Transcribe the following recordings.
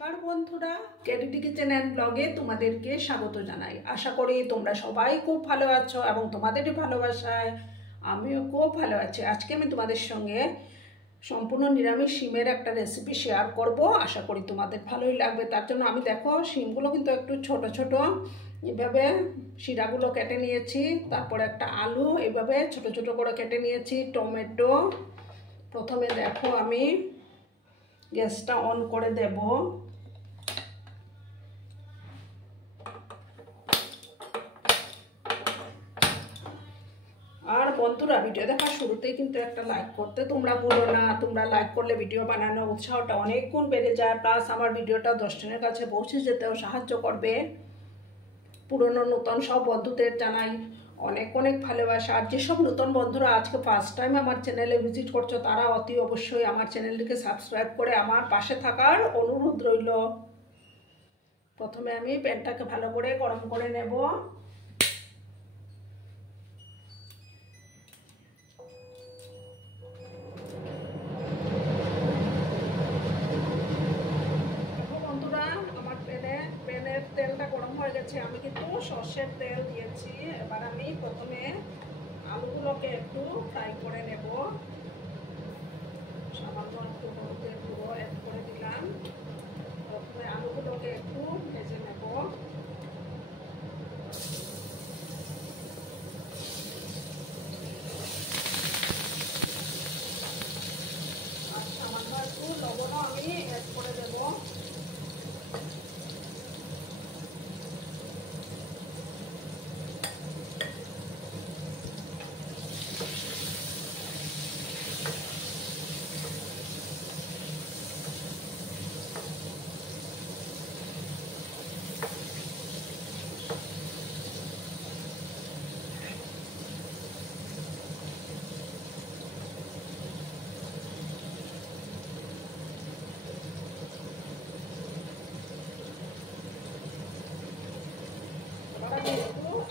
নমস্কার বন্ধুরা, KDD kitchen and ব্লগে তোমাদেরকে স্বাগত জানাই। আশা করি তোমরা সবাই খুব ভালো আছো এবং তোমাদেরই ভালোবাসায় আমিও খুব ভালো আছি। আজকে আমি তোমাদের সঙ্গে সম্পূর্ণ নিরামিষ শিমের একটা রেসিপি শেয়ার করব। আশা করি তোমাদের ভালোই লাগবে। তার জন্য আমি দেখো শিমগুলো কিন্তু একটু ছোট ছোট এভাবে শিরাগুলো কেটে নিয়েছি। তারপরে একটা আলু এইভাবে ছোট ছোট করে কেটে নিয়েছি, টমেটো। প্রথমে দেখো আমি গ্যাসটা অন করে দেব। আর বন্ধুরা, ভিডিও দেখার শুরুতেই কিন্তু একটা লাইক করতে তোমরা ভুলো না। তোমরা লাইক করলে ভিডিও বানানোর উৎসাহটা অনেক গুণ বেড়ে যায়, প্লাস আমার ভিডিওটা 10 জনের কাছে পৌঁছে যেতেও সাহায্য করবে। পুরনো নতুন সব বন্ধুদের জানাই অনেক অনেক ভালোবাসা। আর যেসব নতুন বন্ধুরা আজকে ফার্স্ট টাইম আমার চ্যানেলে ভিজিট করছো, তারা অতি অবশ্যই আমার চ্যানেলটিকে সাবস্ক্রাইব করে আমার পাশে থাকার অনুরোধ রইল। প্রথমে আমি প্যানটাকে ভালো করে গরম করে নেব। বন্ধুরা, আমার প্যানের তেলটা গরম হয়ে গেছে। আমি কিন্তু সর্ষের তেল দিয়েছি। এবার আমি প্রথমে আলুগুলোকে একটু ফ্রাই করে নেব। সামান্য একটু হলুদের গুঁড়ো অ্যাড করে দিলাম। প্রথমে আলুগুলোকে একটু ভেজে নেব। আর সামান্য একটু লবণও আমি অ্যাড করে দেব।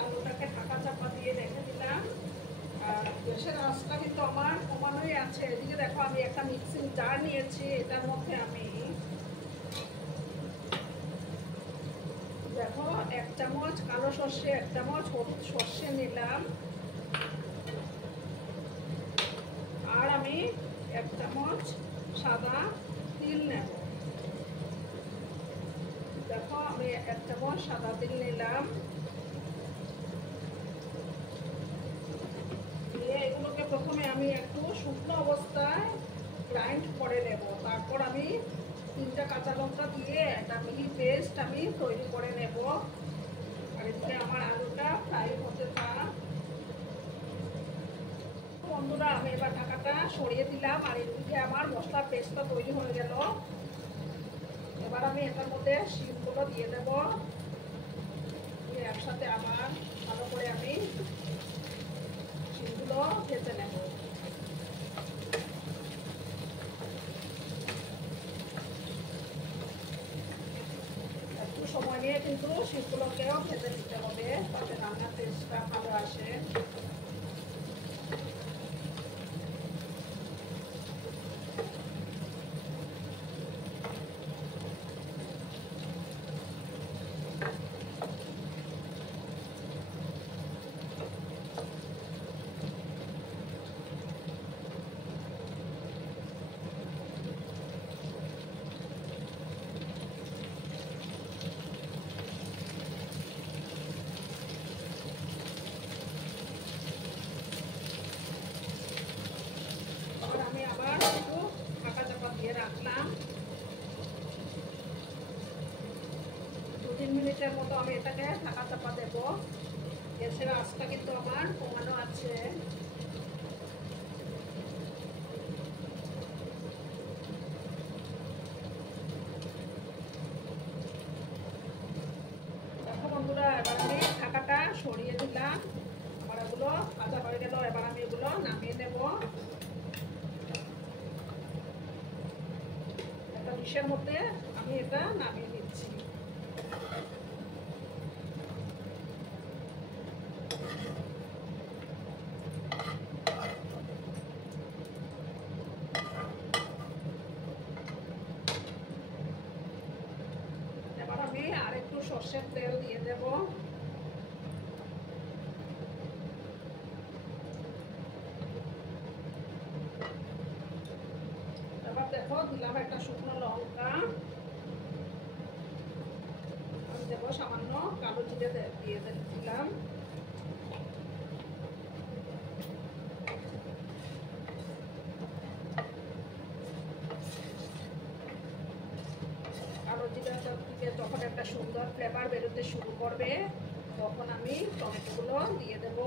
আলুটাকে ঢাকা চাপা দিয়ে রেখে দিলাম। আর গ্যাসের আঁচটা কিন্তু আমার কমানোই আছে। এদিকে দেখো আমি একটা মিক্সিং জার নিয়েছি। এটার মধ্যে আমি দেখো 1 চামচ কালো সর্ষে, 1 চামচ হলুদ সর্ষে নিলাম। আর আমি 1 চামচ সাদা তিল নেব। দেখো আমি 1 চামচ সাদা তিল নিলাম। এগুলোকে প্রথমে আমি একটু শুকনো অবস্থায় গ্রাইন্ড করে নেব। তারপর আমি 3টা কাঁচা লঙ্কা দিয়ে একটা মিহি পেস্ট আমি তৈরি করে নেব। আর এদিকে আমার আলুটা ফ্রাই হতে থাক। বন্ধুরা, আমি এবার ঢাকাটা সরিয়ে দিলাম। আর এদিকে আমার মশলা পেস্টটা তৈরি হয়ে গেল। এবার আমি এটার মধ্যে শিমগুলো দিয়ে দেব। একসাথে আবার ভালো করে আমি শিমগুলো ভেজে নেব। একটু সময় নিয়ে কিন্তু শিমগুলোকেও ভেজে নিতে হবে, তাতে রান্নার টেস্টটা ভালো আসে। আমি আবার একটু ঢাকা চাপা দিয়ে রাখলাম। 2-3 মিনিটের মতো আমি এটাকে ঢাকা চাপা দেব। গ্যাসের আঁচটা কিন্তু আমার কমানো আছে। দেখো বন্ধুরা, এবার আমি ঢাকাটা সরিয়ে দিলাম। আমার এগুলো ভাজা হয়ে গেল। এবার আমি এগুলো নামিয়ে নেব। একটা ডিশের মধ্যে আমি এটা নামিয়ে নিচ্ছি। সর্ষের তেল দিয়ে দেব। এবার দেখো দিলাম একটা শুকনো লঙ্কা, আমি দেবো সামান্য কালো জিরে দিয়ে দিলাম। কালো জিরা থেকে যখন একটা সুন্দর ফ্লেভার বেরোতে শুরু করবে তখন আমি টমেটোগুলো দিয়ে দেব।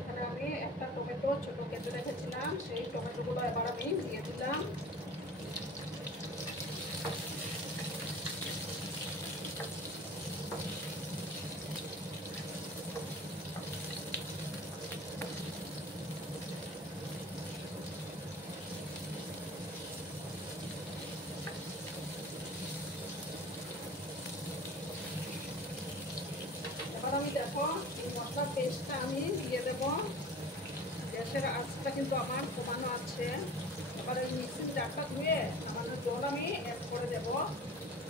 এখানে আমি একটা টমেটো ছোট কেটে রেখেছিলাম, সেই টমেটোগুলো এবার আমি দিয়ে দিলাম। এবার আমি দেখো এই মশলার পেস্টটা আমি দিয়ে দেবো। গ্যাসের আঁচটা কিন্তু আমার কমানো আছে। এবার এই মিক্সিং জারটা ধুয়ে সামান্য জল আমি অ্যাড করে দেব,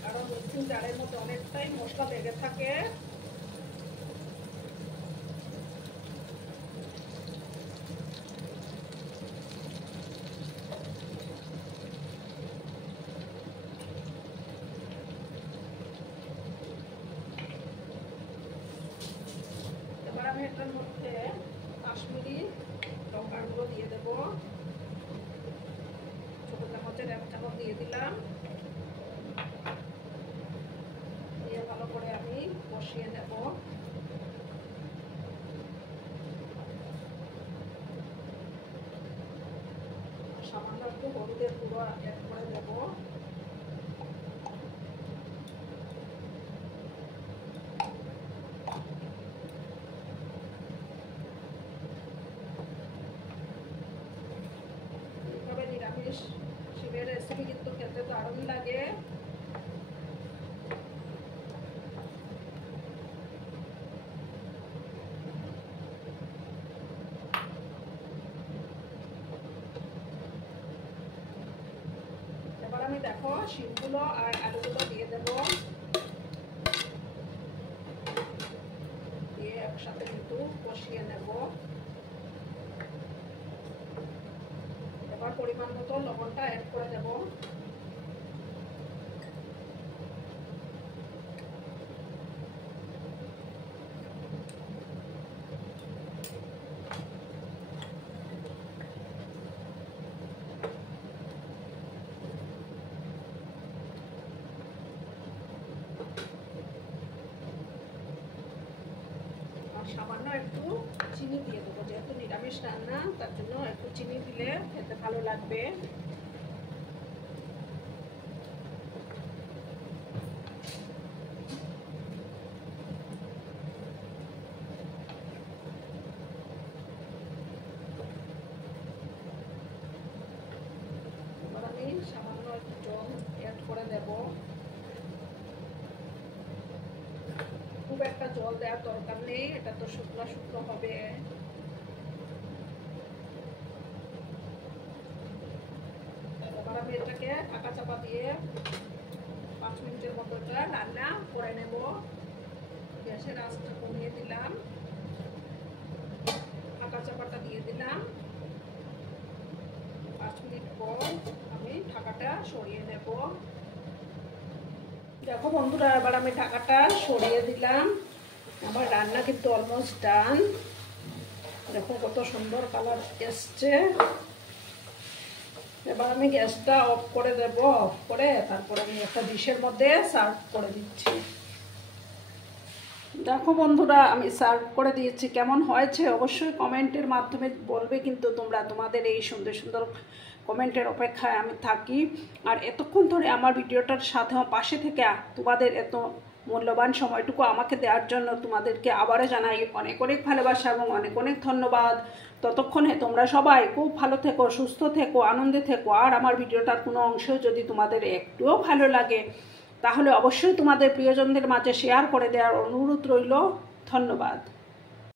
কারণ মিক্সিং জারের মধ্যে অনেকটাই মশলা লেগে থাকে। এবার আমি এটার মধ্যে কাশ্মীরি লঙ্কার গুঁড়ো দিয়ে দেব, ছোট চামচের 1 চামচ দিয়ে দিলাম। দিয়ে ভালো করে আমি কষিয়ে নেব। সামান্য একটু হলুদের গুঁড়ো অ্যাড করে দেব। এইভাবে নিরামিষ শিমের রেসিপি কিন্তু খেতে দারুণ লাগে। এবার আমি দেখো শিমগুলো আর আলুগুলো দিয়ে দেব, দিয়ে একসাথে কিন্তু কষিয়ে নেব। এবার পরিমাণ মতো লবণটা অ্যাড করে দেব। সামান্য একটু চিনি দিয়ে দেবো, যেহেতু নিরামিষ রান্না তার জন্য একটু চিনি দিলে খেতে ভালো লাগবে। এবার আমি সামান্য একটু জল অ্যাড করে দেব। খুব একটা জল দেওয়ার দরকার নেই, এটা তো শুকনো শুকনো হবে। এবার আমি এটাকে ঢাকা চাপা দিয়ে 5 মিনিটের মতো এটা রান্না করে নেব। গ্যাসের আঁচটা কমিয়ে দিলাম, ঢাকা চাপাটা দিয়ে দিলাম। 5 মিনিট পর আমি ঢাকাটা সরিয়ে নেব। দেখো বন্ধুরা, এবার আমি ঢাকাটা সরিয়ে দিলাম। আমার রান্না কিন্তু অলমোস্ট ডান। দেখো কত সুন্দর কালার এসছে। এবার আমি গ্যাসটা অফ করে দেব। অফ করে তারপর আমি একটা ডিশের মধ্যে সার্ভ করে দিচ্ছি। দেখো বন্ধুরা, আমি সার্ভ করে দিয়েছি। কেমন হয়েছে অবশ্যই কমেন্টের মাধ্যমে বলবে, কিন্তু তোমরা তোমাদের এই সুন্দর সুন্দর কমেন্টের অপেক্ষায় আমি থাকি। আর এতক্ষণ ধরে আমার ভিডিওটার সাথে পাশে থেকে তোমাদের এত মূল্যবান সময়টুকু আমাকে দেওয়ার জন্য তোমাদেরকে আবারও জানাই অনেক অনেক ভালোবাসা এবং অনেক অনেক ধন্যবাদ। ততক্ষণে তোমরা সবাই খুব ভালো থেকো, সুস্থ থেকো, আনন্দে থেকো। আর আমার ভিডিওটার কোনো অংশেও যদি তোমাদের একটুও ভালো লাগে তাহলে অবশ্যই তোমাদের প্রিয়জনদের মাঝে শেয়ার করে দেওয়ার অনুরোধ রইল। ধন্যবাদ।